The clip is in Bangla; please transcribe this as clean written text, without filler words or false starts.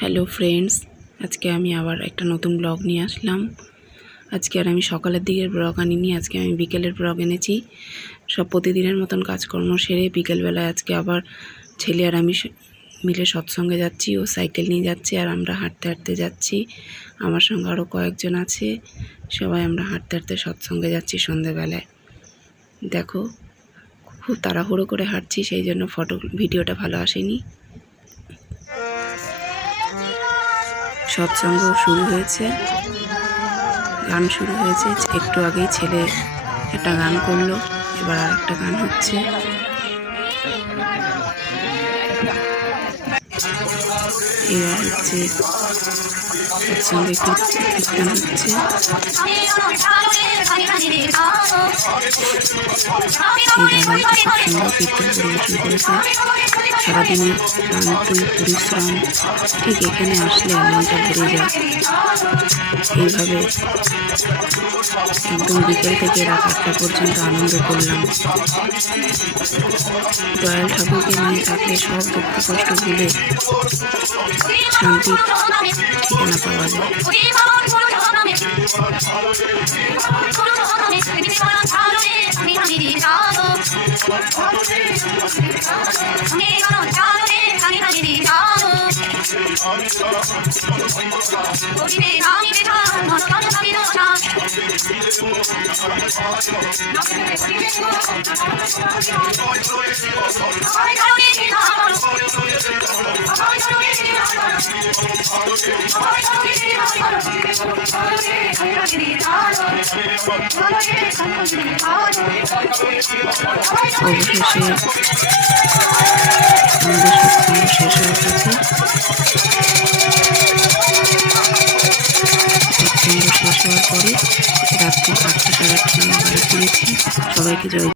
হ্যালো ফ্রেন্ডস, আজকে আমি আবার একটা নতুন ব্লগ নিয়ে আসলাম। আজকে আর আমি সকালের দিকের ব্লগ আনিনি, আজকে আমি বিকেলের ব্লগ এনেছি। সব প্রতিদিনের মতন কাজকর্ম সেরে বিকেলবেলায় আজকে আবার ছেলে আর আমি মিলে সৎসঙ্গে যাচ্ছি। ও সাইকেল নিয়ে যাচ্ছে আর আমরা হাঁটতে হাঁটতে যাচ্ছি। আমার সঙ্গে আরও কয়েকজন আছে, সবাই আমরা হাঁটতে হাঁটতে সৎসঙ্গে যাচ্ছি সন্ধেবেলায়। দেখো, খুব তাড়াহুড়ো করে হাঁটছি, সেই জন্য ভিডিওটা ভালো আসেনি। সৎসঙ্গ শুরু হয়েছে, গান শুরু হয়েছে। একটু আগেই ছেলে একটা গান করলো, এবার আর একটা গান হচ্ছে। এবার হচ্ছে সৎসঙ্গে কীর্তন হচ্ছে। এই দাদা খুব সুন্দর কীর্তন পরিবেশন করেছে। সারাদিনের ক্লান্তি পরিশ্রম ঠিক এখানে আসলে মনটা ভরে যায়। এইভাবে একদম বিকেল থেকে রাত 8টা পর্যন্ত আনন্দ করলাম। দয়াল ঠাকুরকে নিয়ে থাকলে সব দুঃখ কষ্ট ভুলে শান্তির ঠিকানা পাওয়া যায়। অবশেষে আমাদের সৎসঙ্গ শেষ হয়ে গেছে। সৎসঙ্গ শেষ হওয়ার পরে রাত্রি 8টা সাড়ে 8টার সময় বাড়ি ফিরেছি। সবাইকে জয়।